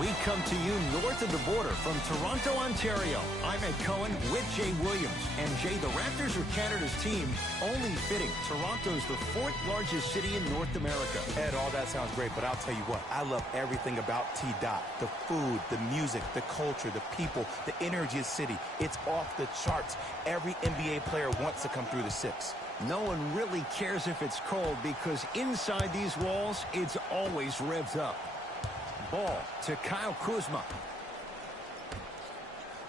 We come to you north of the border from Toronto, Ontario. I'm Ed Cohen with Jay Williams. And Jay, the Raptors are Canada's team. Only fitting. Toronto's the fourth largest city in North America. Ed, all that sounds great, but I'll tell you what. I love everything about T-Dot. The food, the music, the culture, the people, the energy of the city. It's off the charts. Every NBA player wants to come through the 6. No one really cares if it's cold because inside these walls, it's always revved up. Ball to Kyle Kuzma.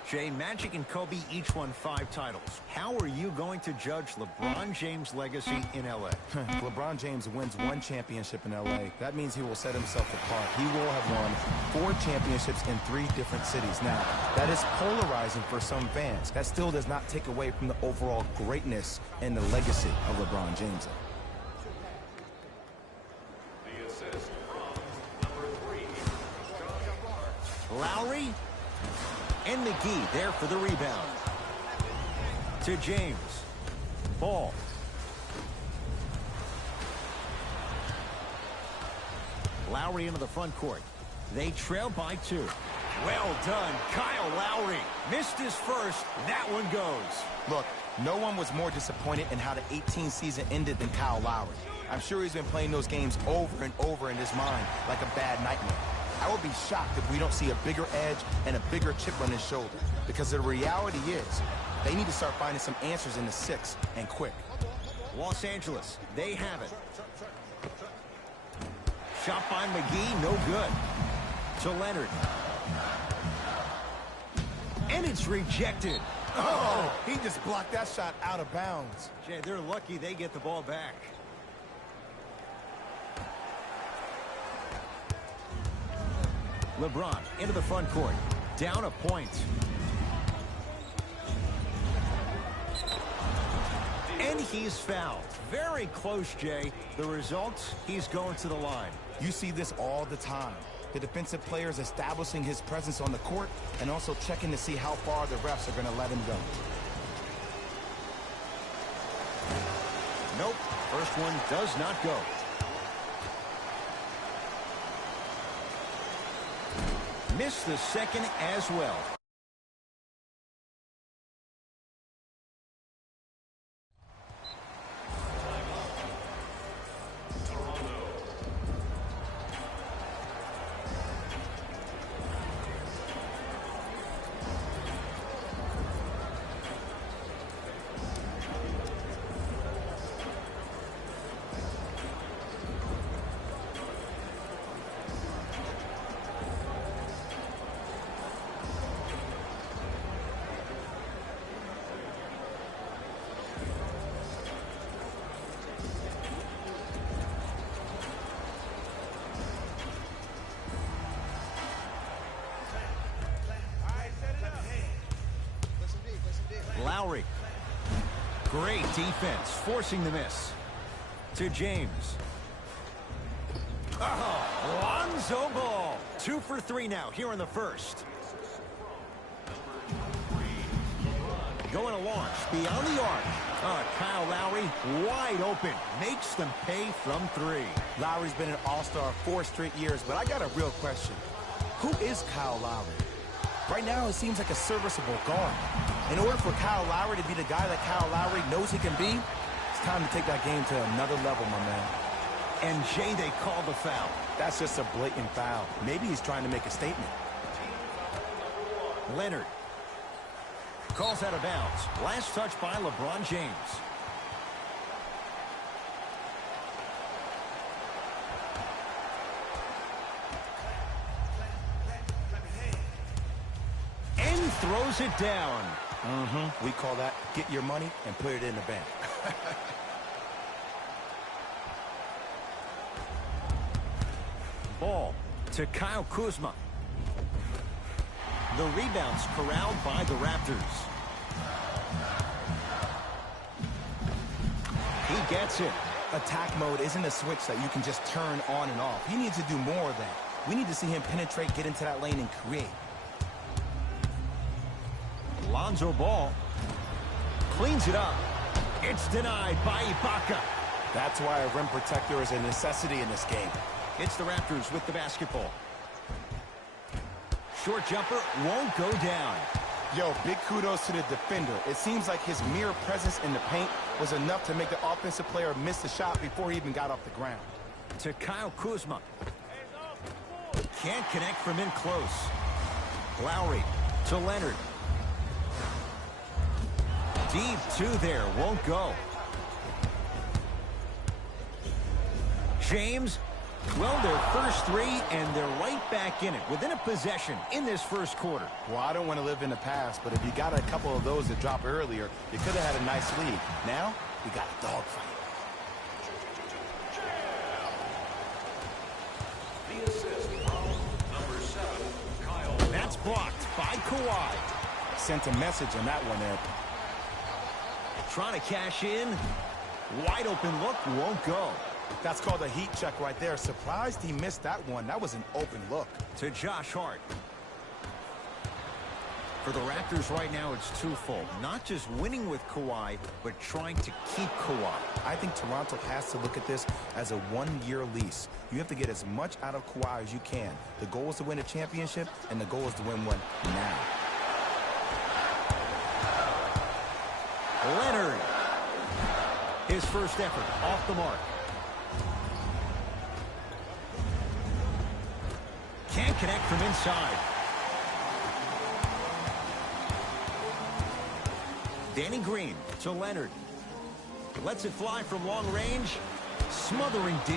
Jay, Magic and Kobe each won 5 titles. How are you going to judge LeBron James' legacy in L.A.? LeBron James wins 1 championship in L.A. That means he will set himself apart. He will have won 4 championships in 3 different cities. Now, that is polarizing for some fans. That still does not take away from the overall greatness and the legacy of LeBron James. Lowry and McGee there for the rebound. To James. Ball. Lowry into the front court. They trail by 2. Well done, Kyle Lowry. Missed his first. That one goes. Look, no one was more disappointed in how the 18 season ended than Kyle Lowry. I'm sure he's been playing those games over and over in his mind like a bad nightmare. I would be shocked if we don't see a bigger edge and a bigger chip on his shoulder. Because the reality is, they need to start finding some answers in the 6, and quick. Los Angeles, they have it. Shot by McGee, no good. To Leonard. And it's rejected. Oh, he just blocked that shot out of bounds. Jay, they're lucky they get the ball back. LeBron into the front court. Down a point. And he's fouled. Very close, Jay. The result, he's going to the line. You see this all the time. The defensive players establishing his presence on the court and also checking to see how far the refs are going to let him go. Nope. First one does not go. Missed the second as well. Lowry. Great defense, forcing the miss. To James. Oh, Lonzo Ball. 2 for 3 now here in the first. Going to launch beyond the arc. Kyle Lowry wide open. Makes them pay from 3. Lowry's been an all-star 4 straight years, but I got a real question. Who is Kyle Lowry? Right now, it seems like a serviceable guard. In order for Kyle Lowry to be the guy that Kyle Lowry knows he can be, it's time to take that game to another level, my man. And Jay, they called the foul. That's just a blatant foul. Maybe he's trying to make a statement. Leonard. Calls out of bounds. Last touch by LeBron James. And throws it down. We call that get your money and put it in the bank. Ball to Kyle Kuzma. The rebound's corralled by the Raptors. He gets it. Attack mode isn't a switch that you can just turn on and off. He needs to do more of that. We need to see him penetrate, get into that lane, and create. Lonzo Ball cleans it up. It's denied by Ibaka. That's why a rim protector is a necessity in this game. It's the Raptors with the basketball. Short jumper won't go down. Yo, big kudos to the defender. It seems like his mere presence in the paint was enough to make the offensive player miss the shot before he even got off the ground. To Kyle Kuzma. Can't connect from in close. Lowry to Leonard. Deep two there, won't go. James, well, their first three, and they're right back in it, within a possession in this first quarter. Well, I don't want to live in the past, but if you got a couple of those that dropped earlier, you could have had a nice lead. Now, we got a dogfight. The assist from number 7, Kyle. That's blocked by Kawhi. Sent a message on that one, Ed. Trying to cash in. Wide open look, won't go. That's called a heat check right there. Surprised he missed that one. That was an open look. To Josh Hart. For the Raptors right now, it's twofold. Not just winning with Kawhi, but trying to keep Kawhi. I think Toronto has to look at this as a one-year lease. You have to get as much out of Kawhi as you can. The goal is to win a championship, and the goal is to win one now. Leonard. His first effort off the mark. Can't connect from inside. Danny Green to Leonard. Lets it fly from long range. Smothering D.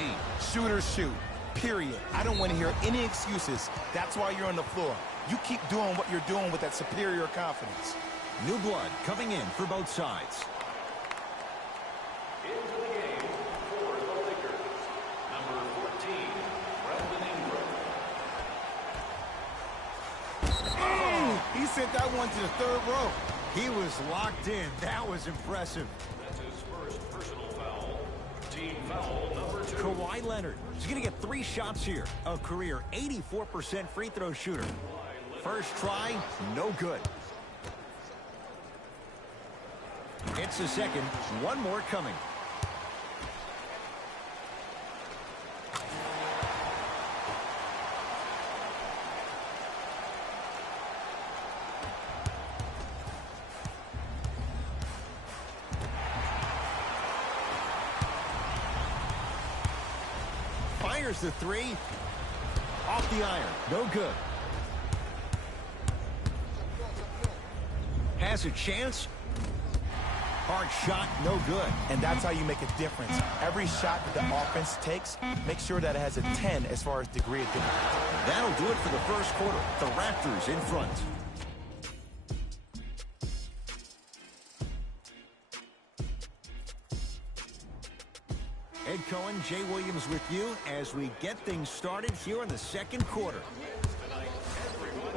Shooters shoot, period. I don't want to hear any excuses. That's why you're on the floor. You keep doing what you're doing with that superior confidence. New blood coming in for both sides. Into the game for the Lakers, number 14, Brandon Ingram. He sent that one to the third row. He was locked in. That was impressive. That's his first personal foul. Team foul number 2. Kawhi Leonard. He's going to get 3 shots here. A career 84% free throw shooter. First try, no good. It's the second. One more coming. Fires the 3. Off the iron. No good. Has a chance. Hard shot, no good. And that's how you make a difference. Every shot that the offense takes, make sure that it has a 10 as far as degree of difficulty. That'll do it for the first quarter. The Raptors in front. Ed Cohen, Jay Williams with you as we get things started here in the second quarter.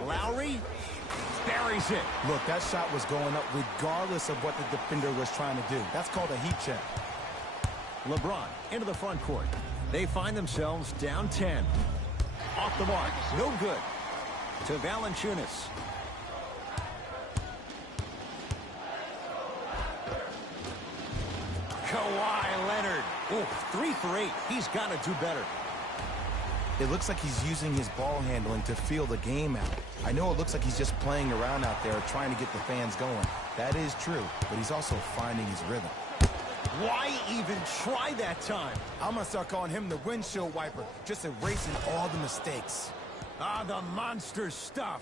Lowry buries it. Look, that shot was going up regardless of what the defender was trying to do. That's called a heat check. LeBron into the front court. They find themselves down 10. Off the mark. No good. To Valanciunas. Kawhi Leonard. Oh, 3 for 8. He's got to do better. It looks like he's using his ball handling to feel the game out. I know it looks like he's just playing around out there trying to get the fans going. That is true, but he's also finding his rhythm. Why even try that time? I'm going to start calling him the windshield wiper, just erasing all the mistakes. Ah, the monster stuff.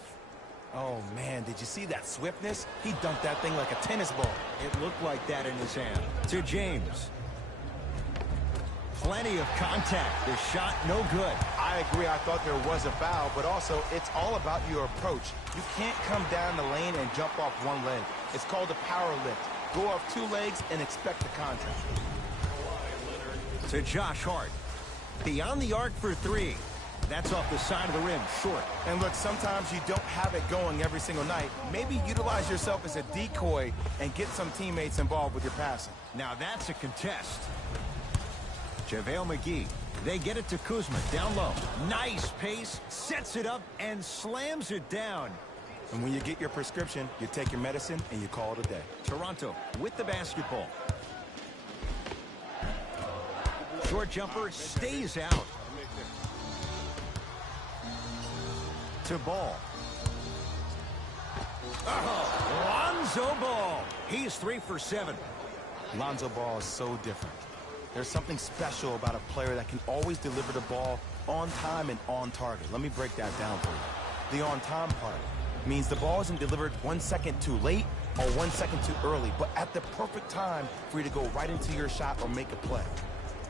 Oh, man, did you see that swiftness? He dunked that thing like a tennis ball. It looked like that in his hand. To James. Plenty of contact. The shot no good. I agree. I thought there was a foul, but also it's all about your approach. You can't come down the lane and jump off one leg. It's called a power lift. Go off 2 legs and expect the contact. To Josh Hart. Beyond the arc for 3. That's off the side of the rim, short. And look, sometimes you don't have it going every single night. Maybe utilize yourself as a decoy and get some teammates involved with your passing. Now that's a contest. JaVale McGee. They get it to Kuzma down low. Nice pace, sets it up, and slams it down. And when you get your prescription, you take your medicine and you call it a day. Toronto with the basketball. Short jumper stays out. To Ball. Oh, Lonzo Ball. He's 3 for 7. Lonzo Ball is so different. There's something special about a player that can always deliver the ball on time and on target. Let me break that down for you. The on time part means the ball isn't delivered 1 second too late or 1 second too early, but at the perfect time for you to go right into your shot or make a play.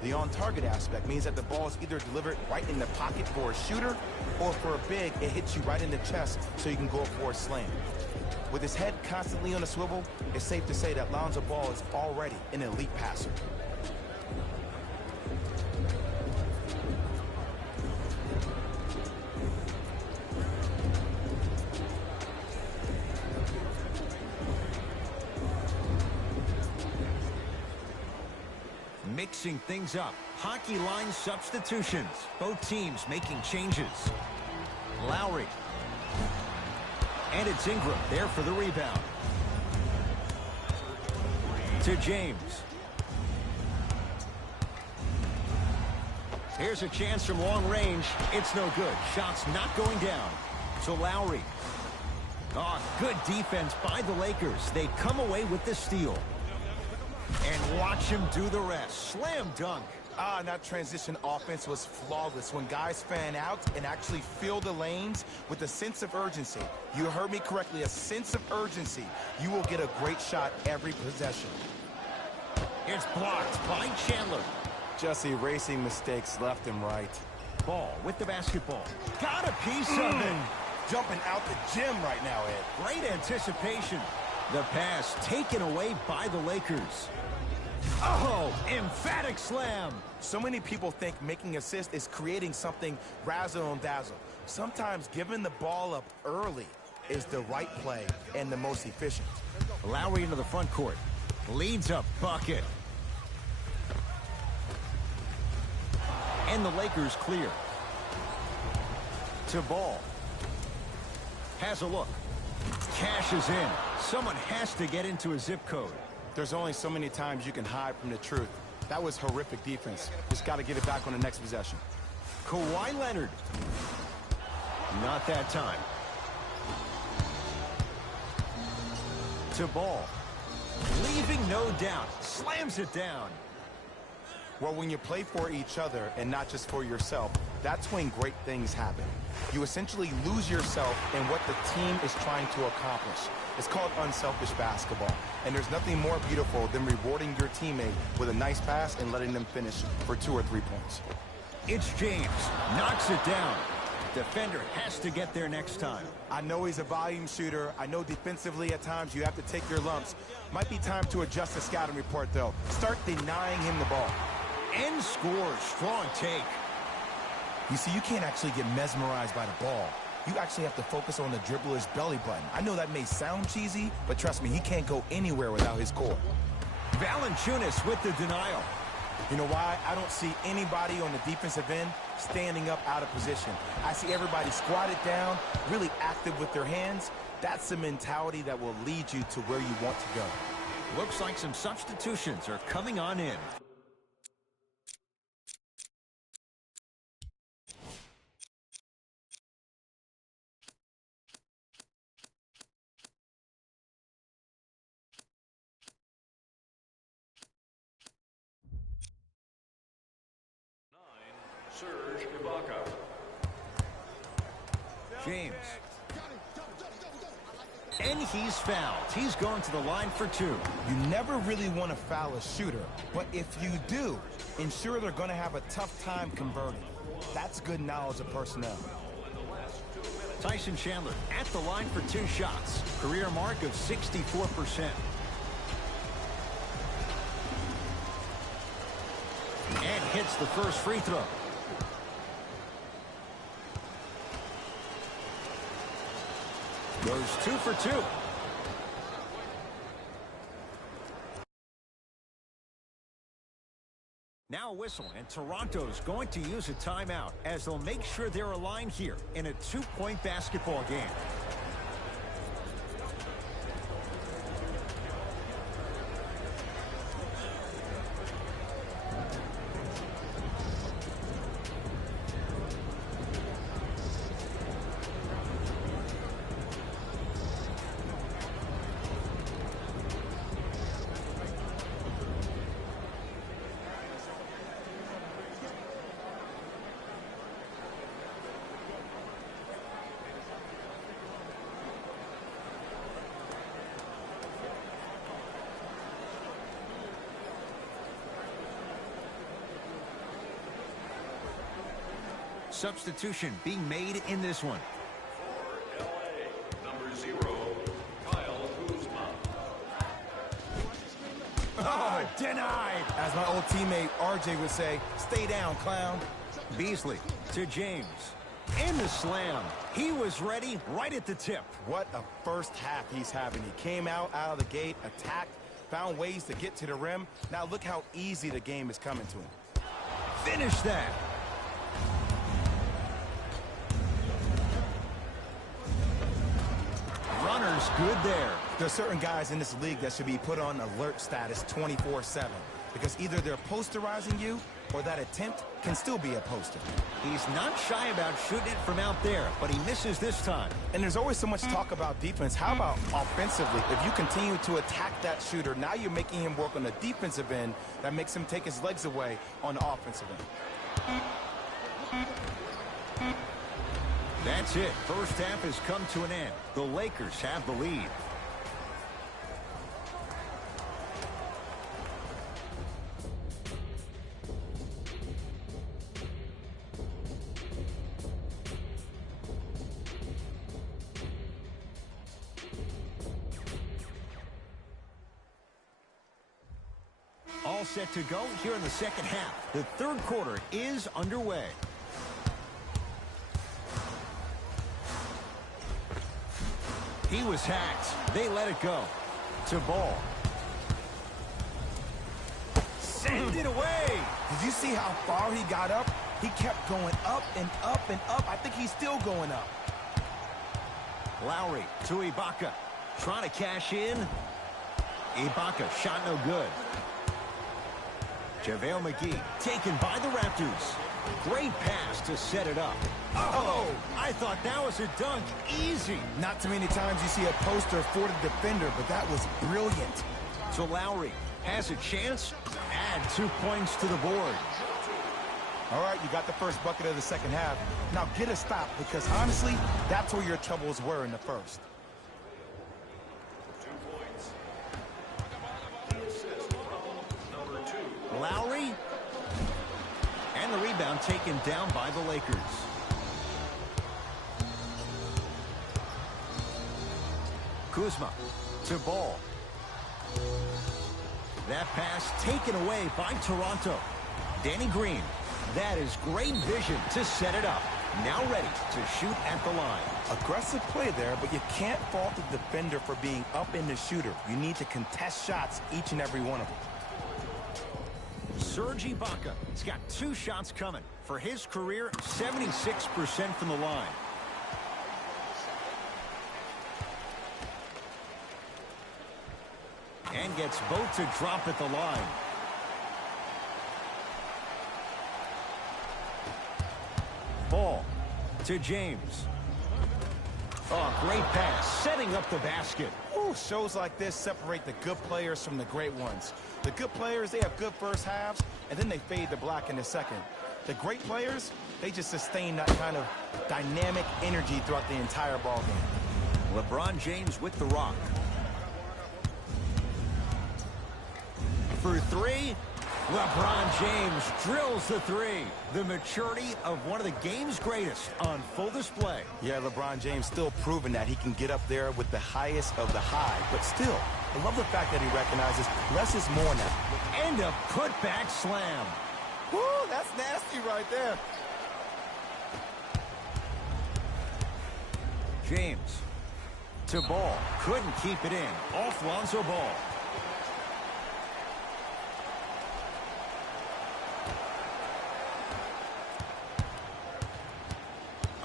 The on-target aspect means that the ball is either delivered right in the pocket for a shooter, or for a big, it hits you right in the chest so you can go for a slam. With his head constantly on a swivel, it's safe to say that Lonzo Ball is already an elite passer. Mixing things up. Hockey line substitutions. Both teams making changes. Lowry. And it's Ingram there for the rebound. To James. Here's a chance from long range. It's no good. Shot's not going down. To Lowry. Oh, good defense by the Lakers. They come away with the steal. And watch him do the rest. Slam dunk. And that transition offense was flawless when guys fan out and actually fill the lanes with a sense of urgency. You heard me correctly, a sense of urgency. You will get a great shot every possession. It's blocked by Chandler. Just erasing mistakes left and right. Ball with the basketball. Got a piece of it. Jumping out the gym right now, Ed. Great anticipation. The pass taken away by the Lakers. Oh, emphatic slam. So many people think making assist is creating something razzle and dazzle. Sometimes giving the ball up early is the right play and the most efficient. Lowry into the front court. Leads a bucket. And the Lakers clear. To Ball. Has a look. Cashes in. Someone has to get into a zip code. There's only so many times you can hide from the truth. That was horrific defense. Just got to get it back on the next possession. Kawhi Leonard. Not that time. To Ball. Leaving no doubt. Slams it down. Well, when you play for each other and not just for yourself, that's when great things happen. You essentially lose yourself in what the team is trying to accomplish. It's called unselfish basketball. And there's nothing more beautiful than rewarding your teammate with a nice pass and letting them finish for 2 or 3 points. It's James. Knocks it down. Defender has to get there next time. I know he's a volume shooter. I know defensively at times you have to take your lumps. Might be time to adjust the scouting report, though. Start denying him the ball. And scores. Strong take. You see, you can't actually get mesmerized by the ball. You actually have to focus on the dribbler's belly button. I know that may sound cheesy, but trust me, he can't go anywhere without his core. Valanciunas with the denial. You know why? I don't see anybody on the defensive end standing up out of position. I see everybody squatted down, really active with their hands. That's the mentality that will lead you to where you want to go. Looks like some substitutions are coming on in. James. And he's fouled. He's going to the line for 2. You never really want to foul a shooter, but if you do, ensure they're going to have a tough time converting. That's good knowledge of personnel. Tyson Chandler at the line for 2 shots. Career mark of 64%. And hits the first free throw. Goes 2 for 2. Now a whistle, and Toronto's going to use a timeout as they'll make sure they're aligned here in a 2-point basketball game. substitution being made in this one. For LA, number 0, Kyle Kuzma. Oh, denied. As my old teammate RJ would say, stay down, clown. Beasley to James. And the slam. He was ready right at the tip. What a first half he's having. He came out of the gate, attacked, found ways to get to the rim. Now look how easy the game is coming to him. Finish that. Runner's good there. There are certain guys in this league that should be put on alert status 24/7 because either they're posterizing you or that attempt can still be a poster. He's not shy about shooting it from out there, but he misses this time. And there's always so much talk about defense. How about offensively? If you continue to attack that shooter, now you're making him work on the defensive end. That makes him take his legs away on the offensive end. That's it. First half has come to an end. The Lakers have the lead. All set to go here in the second half. The third quarter is underway. He was hacked. They let it go. To Ball. Send it away. Did you see how far he got up? He kept going up and up and up. I think he's still going up. Lowry to Ibaka. Trying to cash in. Ibaka shot no good. JaVale McGee taken by the Raptors. Great pass to set it up. Oh, I thought that was a dunk. Easy. Not too many times you see a poster for the defender, but that was brilliant. So Lowry has a chance. Add 2 points to the board. All right, you got the first bucket of the second half. Now get a stop, because honestly, that's where your troubles were in the first. 2 points. The assist from number 2. Lowry. And the rebound taken down by the Lakers. Kuzma to Ball. That pass taken away by Toronto. Danny Green. That is great vision to set it up. Now ready to shoot at the line. Aggressive play there, but you can't fault the defender for being up in the shooter. You need to contest shots, each and every one of them. Serge Ibaka has got 2 shots coming. For his career, 76% from the line. And gets both to drop at the line. Ball to James. Oh, great pass, setting up the basket. Ooh, shows like this separate the good players from the great ones. The good players, they have good first halves, and then they fade to black in the second. The great players, they just sustain that kind of dynamic energy throughout the entire ball game. LeBron James with the rock. For 3, LeBron James drills the 3. The maturity of one of the game's greatest on full display. Yeah, LeBron James still proving that he can get up there with the highest of the high. But still, I love the fact that he recognizes less is more now. And a putback slam. Woo, that's nasty right there. James to Ball. Couldn't keep it in. Off Lonzo Ball.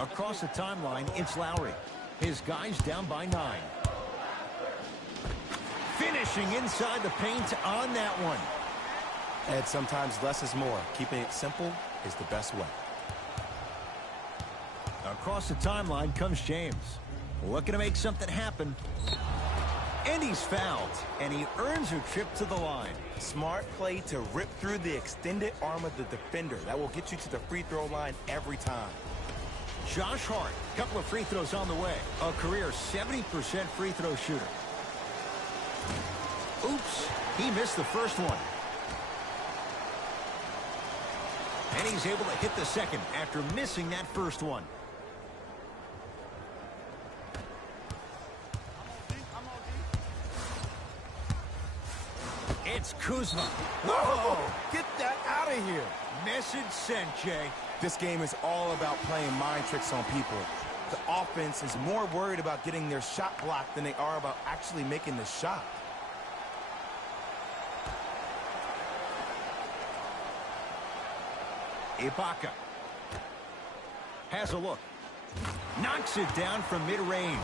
Across the timeline, it's Lowry. His guys down by 9. Finishing inside the paint on that one. And sometimes less is more. Keeping it simple is the best way. Across the timeline comes James. Looking to make something happen. And he's fouled. And he earns a trip to the line. Smart play to rip through the extended arm of the defender. That will get you to the free throw line every time. Josh Hart, couple of free throws on the way. A career 70% free throw shooter. Oops, he missed the first one. And he's able to hit the second after missing that first one. It's Kuzma. Whoa! Get that out of here. Message sent, Jay. This game is all about playing mind tricks on people. The offense is more worried about getting their shot blocked than they are about actually making the shot. Ibaka has a look. Knocks it down from mid-range.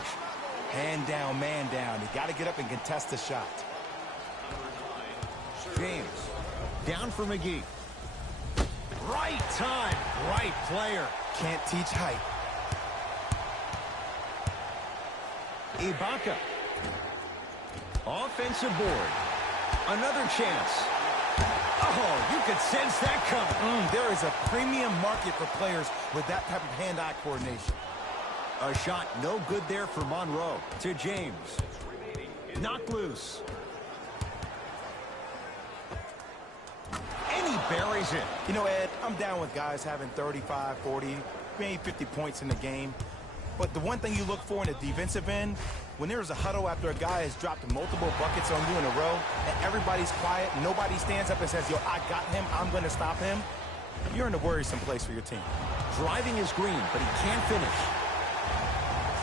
Hand down, man down. You got to get up and contest the shot. James down for McGee. Right time, right player. Can't teach height. Ibaka. Offensive board. Another chance. Oh, you could sense that coming. There is a premium market for players with that type of hand-eye coordination. A shot no good there for Monroe. To James. Knocked loose. And he buries it. You know, Ed, I'm down with guys having 35, 40, maybe 50 points in the game. But the one thing you look for in the defensive end, when there's a huddle after a guy has dropped multiple buckets on you in a row, and everybody's quiet, nobody stands up and says, yo, I got him, I'm going to stop him, you're in a worrisome place for your team. Driving is green, but he can't finish.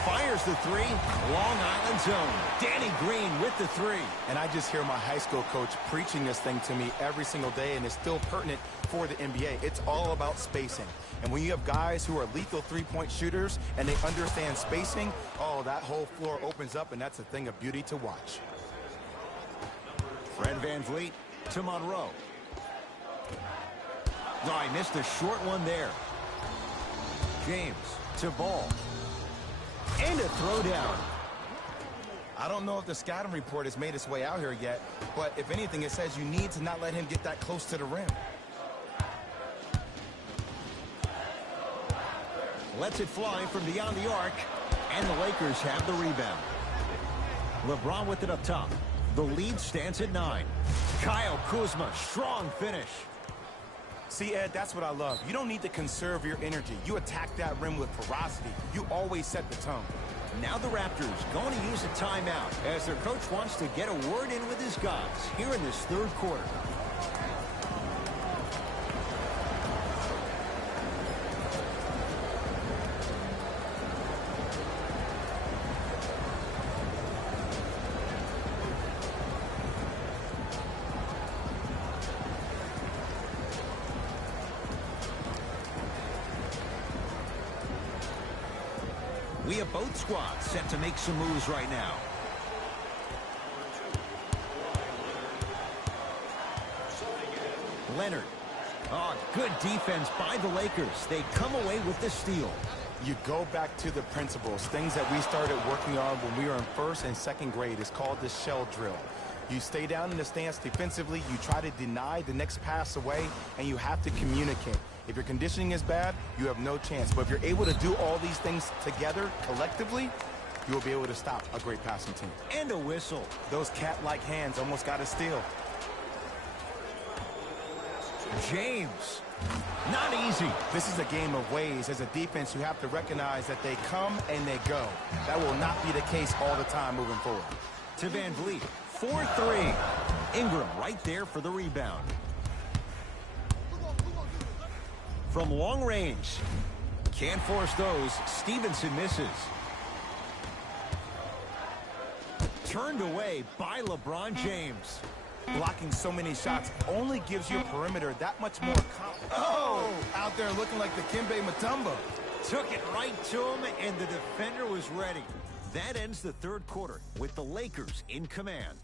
Fires the three. Long Island zone. Danny Green with the three. And I just hear my high school coach preaching this thing to me every single day, and it's still pertinent for the NBA. It's all about spacing. And when you have guys who are lethal three-point shooters and they understand spacing, oh, that whole floor opens up, and that's a thing of beauty to watch. Fred VanVleet to Monroe. No, I missed a short one there. James to Ball. And a throwdown. I don't know if the scouting report has made its way out here yet, but if anything, it says you need to not let him get that close to the rim. Lets it fly from beyond the arc, and the Lakers have the rebound. LeBron with it up top. The lead stands at 9. Kyle Kuzma, strong finish. See, Ed, that's what I love. You don't need to conserve your energy. You attack that rim with ferocity. You always set the tone. Now the Raptors going to use a timeout as their coach wants to get a word in with his guys here in this third quarter. We have both squads set to make some moves right now. Leonard. Oh, good defense by the Lakers. They come away with the steal. You go back to the principles, things that we started working on when we were in first and second grade. It's called the shell drill. You stay down in the stance defensively, you try to deny the next pass away, and you have to communicate. If your conditioning is bad, you have no chance. But if you're able to do all these things together, collectively, you will be able to stop a great passing team. And a whistle. Those cat-like hands almost got a steal. James. Not easy. This is a game of ways. As a defense, you have to recognize that they come and they go. That will not be the case all the time moving forward. To VanVleet. 4-3. Ingram right there for the rebound. From long range. Can't force those. Stevenson misses. Turned away by LeBron James. Blocking so many shots only gives your perimeter that much more confidence. Oh! Out there looking like the Kimbe Mutombo. Took it right to him, and the defender was ready. That ends the third quarter with the Lakers in command.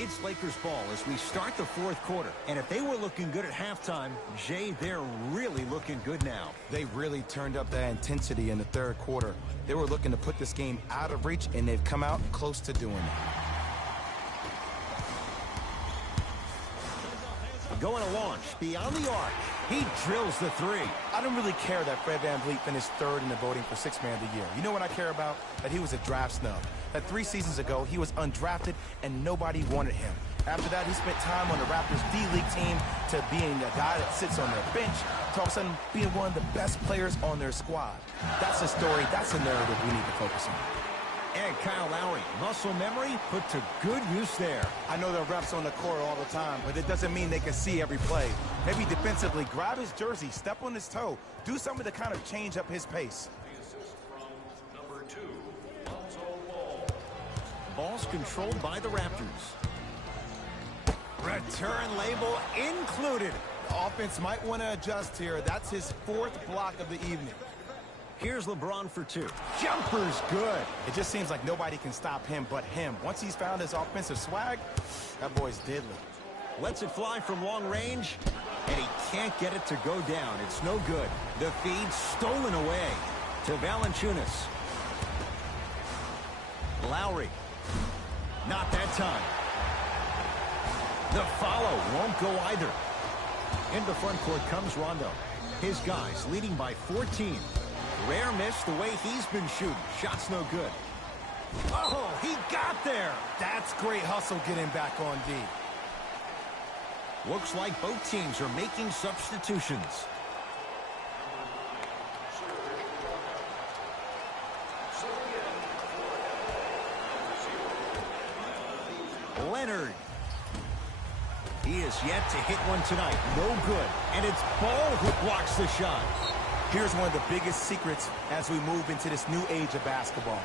It's Lakers ball as we start the fourth quarter. And if they were looking good at halftime, Jay, they're really looking good now. They really turned up that intensity in the third quarter. They were looking to put this game out of reach, and they've come out close to doing it. Going to launch beyond the arc. He drills the three. I don't really care that Fred VanVleet finished third in the voting for Sixth Man of the Year. You know what I care about? That he was a draft snub. That 3 seasons ago, he was undrafted and nobody wanted him. After that, he spent time on the Raptors D-League team to being a guy that sits on their bench to all of a sudden being one of the best players on their squad. That's a story, that's a narrative we need to focus on. And Kyle Lowry, muscle memory put to good use there. I know there are reps on the court all the time, but it doesn't mean they can see every play. Maybe defensively, grab his jersey, step on his toe, do something to kind of change up his pace. Number 2, Lonzo Ball. Ball's controlled by the Raptors. Return label included. The offense might want to adjust here. That's his 4th block of the evening. Here's LeBron for 2. Jumper's good. It just seems like nobody can stop him but him. Once he's found his offensive swag, that boy's deadly. Lets it fly from long range, and he can't get it to go down. It's no good. The feed stolen away to Valanciunas. Lowry. Not that time. The follow won't go either. Into front court comes Rondo. His guys leading by 14. Rare miss the way he's been shooting. Shot's no good. Oh, he got there. That's great hustle getting back on D. Looks like both teams are making substitutions. Leonard. He is yet to hit one tonight. No good. And it's Ball who blocks the shot. Here's one of the biggest secrets as we move into this new age of basketball,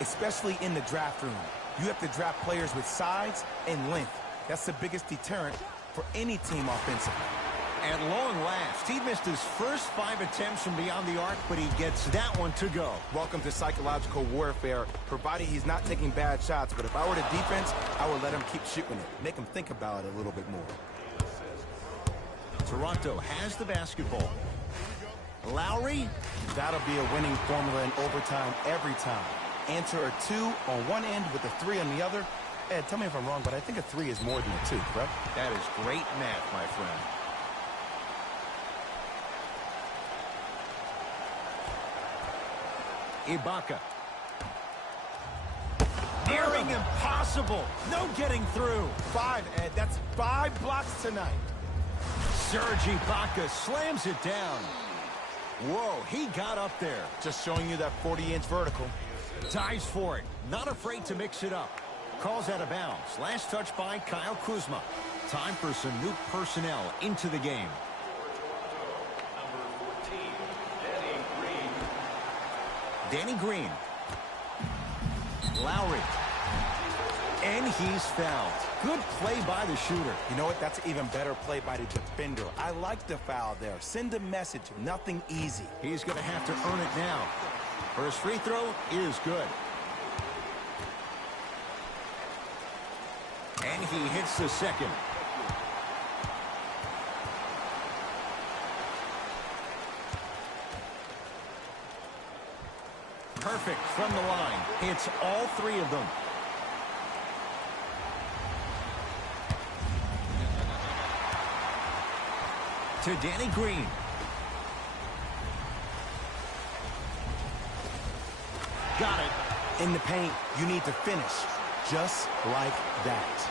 especially in the draft room. You have to draft players with size and length. That's the biggest deterrent for any team offensively. At long last, he missed his first 5 attempts from beyond the arc, but he gets that one to go. Welcome to psychological warfare, providing he's not taking bad shots. But if I were the defense, I would let him keep shooting it. Make him think about it a little bit more. Toronto has the basketball. Lowry. That'll be a winning formula in overtime every time. Answer a 2 on one end with a 3 on the other. Ed, tell me if I'm wrong, but I think a 3 is more than a 2, correct? That is great math, my friend. Ibaka. Nearing impossible. No getting through. 5, Ed. That's 5 blocks tonight. Serge Ibaka slams it down. Whoa, he got up there. Just showing you that 40-inch vertical. Dives for it. Not afraid to mix it up. Calls out of bounds. Last touch by Kyle Kuzma. Time for some new personnel into the game. Number 14, Danny Danny Green. Green. Lowry. And he's fouled. Good play by the shooter. You know what? That's an even better play by the defender. I like the foul there. Send a message. Nothing easy. He's going to have to earn it now. First free throw is good. And he hits the second. Perfect from the line. Hits all 3 of them. To Danny Green. Got it. In the paint, you need to finish just like that.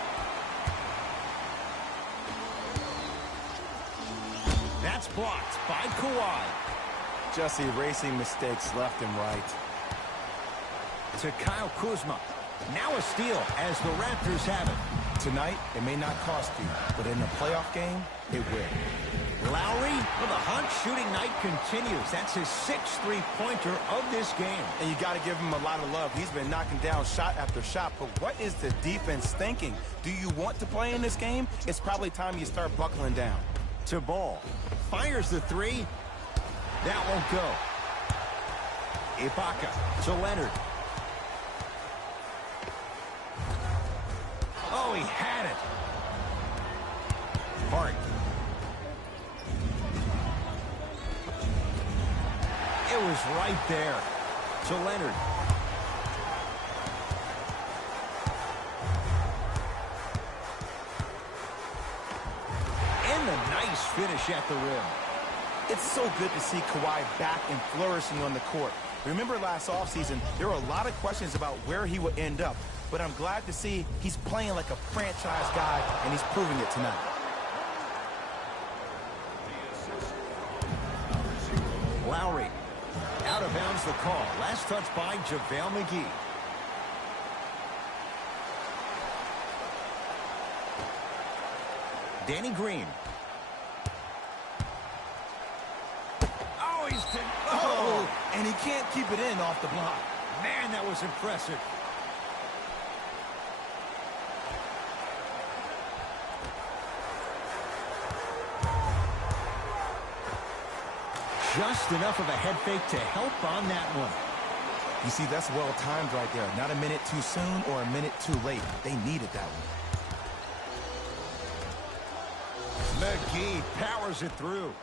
That's blocked by Kawhi. Just erasing mistakes left and right. To Kyle Kuzma. Now a steal as the Raptors have it. Tonight, it may not cost you, but in a playoff game, it will. Lowry, well, the hot shooting night continues. That's his 6th three-pointer of this game. And you got to give him a lot of love. He's been knocking down shot after shot. But what is the defense thinking? Do you want to play in this game? It's probably time you start buckling down. To Ball. Fires the 3. That won't go. Ibaka to Leonard. Oh, he had it. Hart. It was right there. To Leonard. And a nice finish at the rim. It's so good to see Kawhi back and flourishing on the court. Remember last offseason, there were a lot of questions about where he would end up. but I'm glad to see he's playing like a franchise guy, and he's proving it tonight. Lowry. Out of bounds the call. Last touch by JaVale McGee. Danny Green. Oh, he's... Oh, and he can't keep it in off the block. Man, that was impressive. Just enough of a head fake to help on that one. You see, that's well timed right there. Not a minute too soon or a minute too late. They needed that one. McGee powers it through.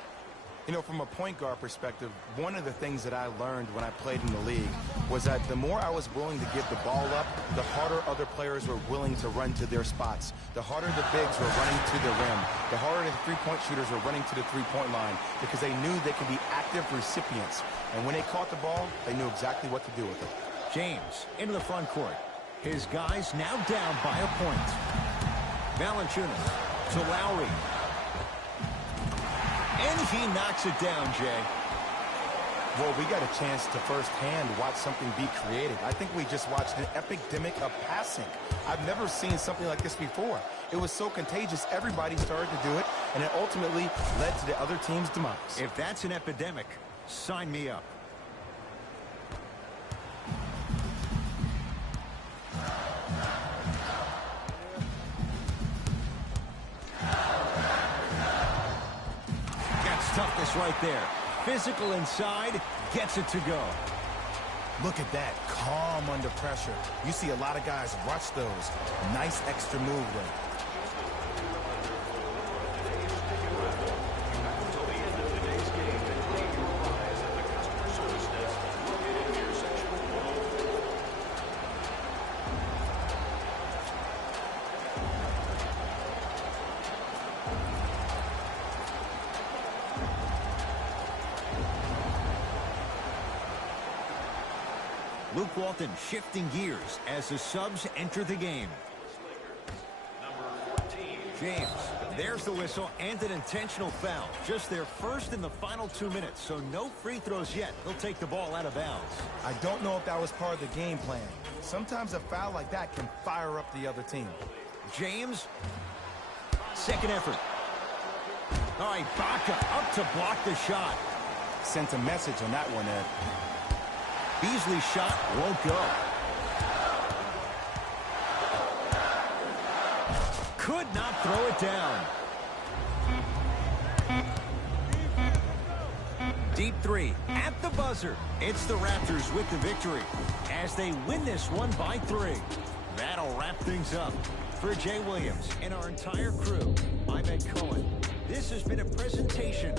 You know, from a point guard perspective, one of the things that I learned when I played in the league was that the more I was willing to give the ball up, the harder other players were willing to run to their spots. The harder the bigs were running to the rim. The harder the three-point shooters were running to the three-point line because they knew they could be active recipients. And when they caught the ball, they knew exactly what to do with it. James into the front court. His guys now down by a point. Valanciunas to Lowry. And he knocks it down, Jay. Well, we got a chance to firsthand watch something be created. I think we just watched an epidemic of passing. I've never seen something like this before. It was so contagious, everybody started to do it, and it ultimately led to the other team's demise. If that's an epidemic, sign me up. Toughness right there. Physical inside, gets it to go. Look at that, calm under pressure. You see a lot of guys rush those. Nice extra move there. Until the end of today's game, and leave your prize at the customer service desk located near section 103. Luke Walton shifting gears as the subs enter the game. Number 14. James, there's the whistle and an intentional foul. Just their first in the final 2 minutes, so no free throws yet. They'll take the ball out of bounds. I don't know if that was part of the game plan. Sometimes a foul like that can fire up the other team. James, second effort. All right, Baca up to block the shot. Sent a message on that one, Ed. Beasley's shot won't go. Could not throw it down. Deep three at the buzzer. It's the Raptors with the victory as they win this one by 3. That'll wrap things up. For Jay Williams and our entire crew, I'm Ed Cohen. This has been a presentation